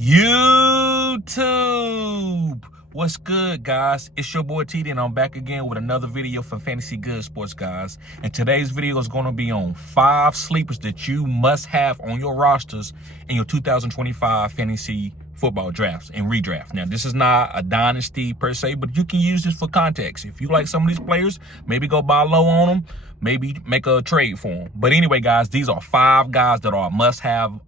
YouTube. What's good, guys? It's your boy TD, and I'm back again with another video for Fantasy Good Sports, guys. And today's video is going to be on 5 sleepers that you must have on your rosters in your 2025 fantasy football drafts and redraft. Now, this is not a dynasty per se, but you can use this for context. If you like some of these players, maybe go buy low on them, maybe make a trade for them. But anyway, guys, these are 5 guys that are must-have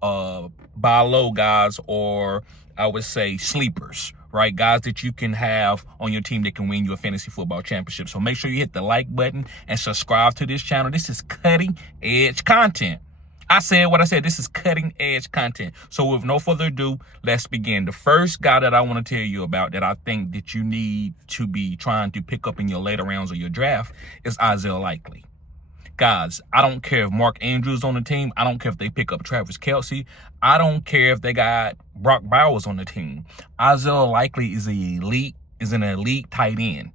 buy low guys, or I would say sleepers, right? Guys that you can have on your team that can win you a fantasy football championship. So make sure you hit the like button and subscribe to this channel. This is cutting edge content. I said what I said. This is cutting edge content. So with no further ado, let's begin. The first guy that I want to tell you about that I think that you need to be trying to pick up in your later rounds of your draft is Isaiah Likely. Guys, I don't care if Mark Andrews on the team. I don't care if they pick up Travis Kelce. I don't care if they got Brock Bowers on the team. Isaiah Likely is an elite tight end.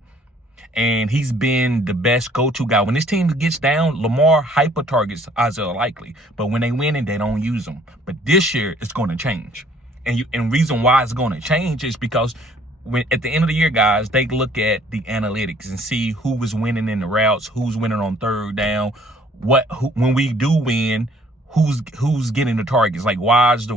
And he's been the best go-to guy. When this team gets down, Lamar hyper targets Isaiah Likely. But when they win it, they don't use him. But this year, it's going to change. And reason why it's going to change is because when at the end of the year, guys, they look at the analytics and see who was winning in the routes, who's winning on third down, when we do win, who's getting the targets. Like, why did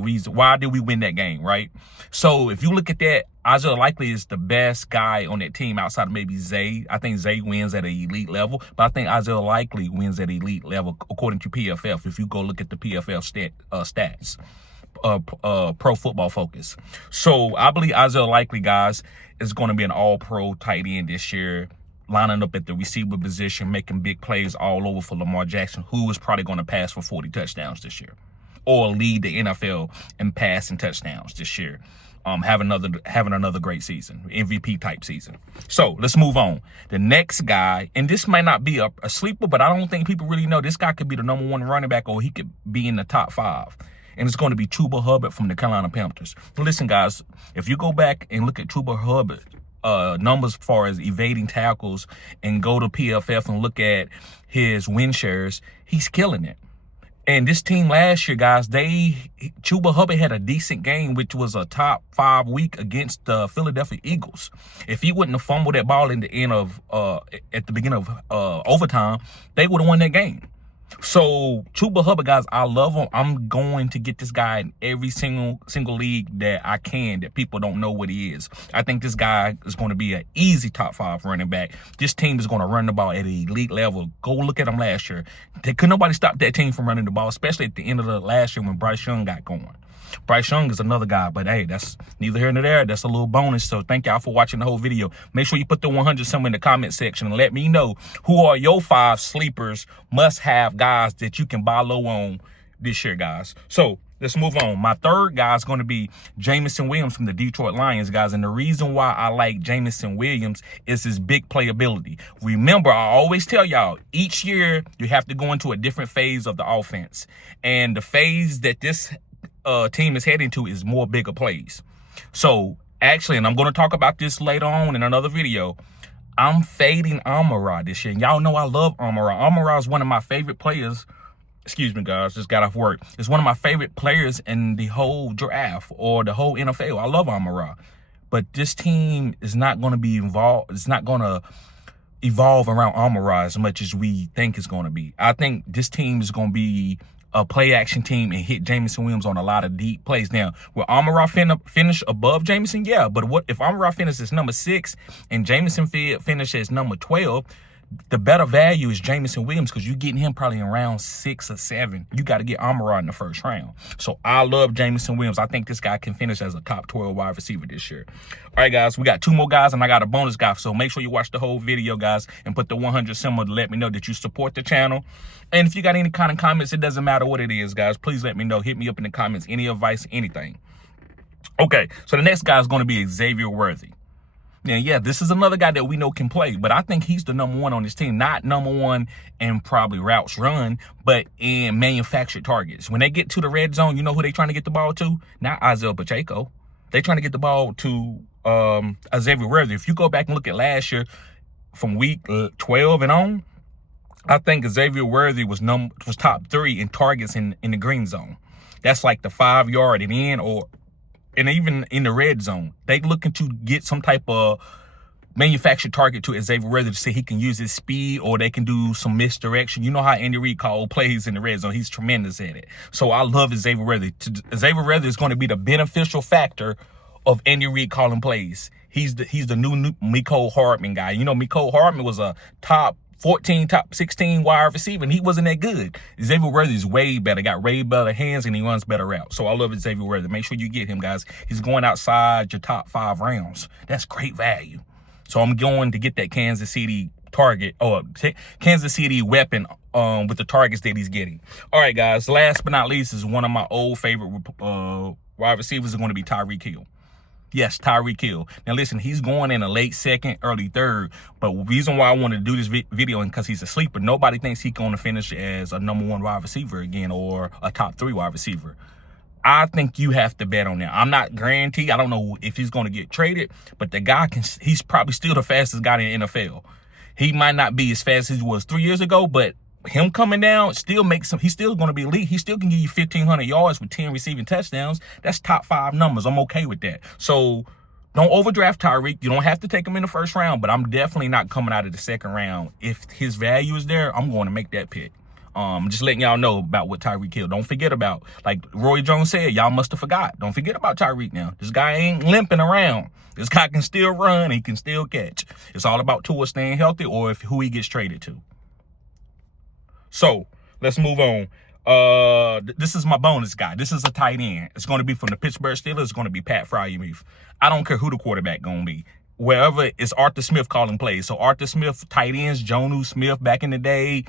we win that game, right? So if you look at that, Isaiah Likely is the best guy on that team outside of maybe Zay. I think Zay wins at an elite level, but I think Isaiah Likely wins at elite level according to PFF. If you go look at the PFF stats. Pro Football Focus. So I believe Isaiah Likely, guys, is going to be an all-pro tight end this year, lining up at the receiver position, making big plays all over for Lamar Jackson, who is probably going to pass for 40 touchdowns this year, or lead the NFL in passing touchdowns this year. Having another great season, MVP type season. So let's move on. The next guy, and this might not be a sleeper, but I don't think people really know this guy could be the #1 running back, or he could be in the top 5. And it's going to be Chuba Hubbard from the Carolina Panthers. Listen, guys, if you go back and look at Chuba Hubbard numbers as far as evading tackles and go to PFF and look at his win shares, he's killing it. And this team last year, guys, Chuba Hubbard had a decent game, which was a top 5 week against the Philadelphia Eagles. If he wouldn't have fumbled that ball in the end of at the beginning of overtime, they would have won that game. So Chuba Hubbard, guys, I love him. I'm going to get this guy in every single league that I can, that people don't know what he is. I think this guy is going to be an easy top 5 running back. This team is going to run the ball at an elite level. Go look at them last year. Could nobody stop that team from running the ball, especially at the end of the last year when Bryce Young got going. Bryce Young is another guy, but hey, that's neither here nor there. That's a little bonus. So thank y'all for watching the whole video. Make sure you put the 100 somewhere in the comment section and let me know who are your 5 sleepers, must-have guys that you can buy low on this year, guys. So let's move on. My third guy is going to be Jamison Williams from the Detroit Lions, guys. And the reason why I like Jamison Williams is his big playability. Remember, I always tell y'all, each year you have to go into a different phase of the offense. And the phase that this team is heading to is more bigger plays. So actually, and I'm going to talk about this later on in another video, I'm fading Amon-Ra this year. And y'all know I love Amon-Ra. Amon-Ra is one of my favorite players. Excuse me, guys, just got off work. It's one of my favorite players in the whole draft or the whole NFL. I love Amon-Ra. But this team is not going to be involved. It's not going to evolve around Amon-Ra as much as we think it's going to be. I think this team is going to be a play action team and hit Jamison Williams on a lot of deep plays. Now, will Amon-Ra finish above Jamison? Yeah, but what if Amon-Ra finishes number 6 and Jamison finishes number 12? The better value is Jamison Williams, because you're getting him probably in round 6 or 7. You got to get Amon-Ra in the first round. So I love Jamison Williams. I think this guy can finish as a top 12 wide receiver this year. All right, guys, we got 2 more guys, and I got a bonus guy. So make sure you watch the whole video, guys, and put the 100 symbol to let me know that you support the channel. And if you got any kind of comments, it doesn't matter what it is, guys. Please let me know. Hit me up in the comments. Any advice, anything. Okay, so the next guy is going to be Xavier Worthy. Now, yeah, this is another guy that we know can play, but I think he's the #1 on this team. Not #1 in probably routes run, but in manufactured targets. When they get to the red zone, you know who they trying to get the ball to? Not Isaiah Pacheco. They trying to get the ball to Xavier Worthy. If you go back and look at last year, from week 12 and on, I think Xavier Worthy was top 3 in targets in the green zone. That's like the 5-yard and in, or and even in the red zone, they looking to get some type of manufactured target to Xavier Worthy to say he can use his speed, or they can do some misdirection. You know how Andy Reid called plays in the red zone. He's tremendous at it. So I love Xavier Worthy. Xavier Worthy is going to be the beneficial factor of Andy Reid calling plays. He's the new Mecole Hardman guy. You know, Mecole Hardman was a top 14, top 16 wide receiver, and he wasn't that good. Xavier Worthy is way better, got way better hands, and he runs better routes. So I love Xavier Worthy. Make sure you get him, guys. He's going outside your top 5 rounds. That's great value. So I'm going to get that Kansas City target, or Kansas City weapon with the targets that he's getting. All right, guys, last but not least is one of my old favorite wide receivers is going to be Tyreek Hill. Yes, Tyreek Hill. Now, listen, he's going in a late second, early third. But the reason why I want to do this video is because he's a sleeper. Nobody thinks he's going to finish as a #1 wide receiver again, or a top 3 wide receiver. I think you have to bet on that. I'm not guaranteed. I don't know if he's going to get traded, but the guy he's probably still the fastest guy in the NFL. He might not be as fast as he was 3 years ago, but him coming down still makes him, he's still going to be elite. He still can give you 1,500 yards with 10 receiving touchdowns. That's top 5 numbers. I'm okay with that. So don't overdraft Tyreek. You don't have to take him in the first round, but I'm definitely not coming out of the second round. If his value is there, I'm going to make that pick. Just letting y'all know about what Tyreek Hill. Don't forget about, like Roy Jones said, y'all must have forgot. Don't forget about Tyreek now. This guy ain't limping around. This guy can still run. He can still catch. It's all about Tua staying healthy, or who he gets traded to. So let's move on. This is my bonus guy. This is a tight end. It's going to be from the Pittsburgh Steelers. It's going to be Pat Freiermuth. I don't care who the quarterback going to be. Wherever it's Arthur Smith calling plays. So Arthur Smith, tight ends, Jonnu Smith back in the day.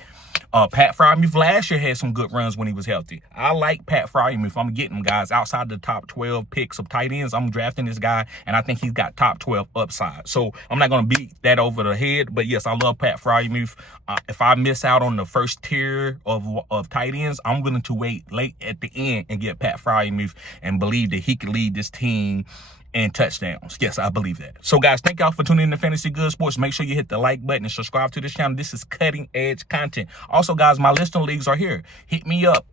Pat Freiermuth last year had some good runs when he was healthy. I like Pat Freiermuth. I'm getting him, guys, outside the top 12 picks of tight ends. I'm drafting this guy, and I think he's got top 12 upside. So I'm not going to beat that over the head, but yes, I love Pat Freiermuth. If I miss out on the first tier of tight ends, I'm willing to wait late at the end and get Pat Freiermuth and believe that he can lead this team and touchdowns. Yes, I believe that. So, guys, thank y'all for tuning in to Fantasy Good Sports. Make sure you hit the like button and subscribe to this channel. This is cutting edge content. Also, guys, my listing leagues are here. Hit me up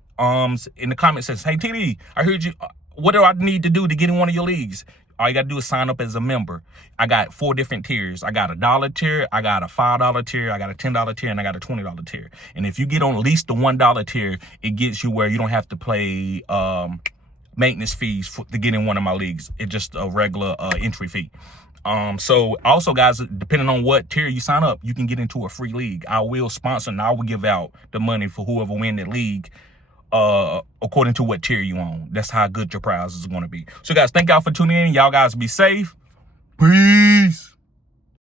in the comment section. Hey, TD, I heard you. What do I need to do to get in one of your leagues? All you got to do is sign up as a member. I got 4 different tiers. I got a $1 tier, I got a $5 tier, I got a $10 tier, and I got a $20 tier. And if you get on at least the $1 tier, it gets you where you don't have to pay maintenance fees to get in one of my leagues. It's just a regular entry fee. So also, guys, depending on what tier you sign up, you can get into a free league. I will sponsor and I will give out the money for whoever win that league according to what tier you own. That's how good your prize is going to be. So, guys, thank y'all for tuning in. Y'all guys be safe. Peace.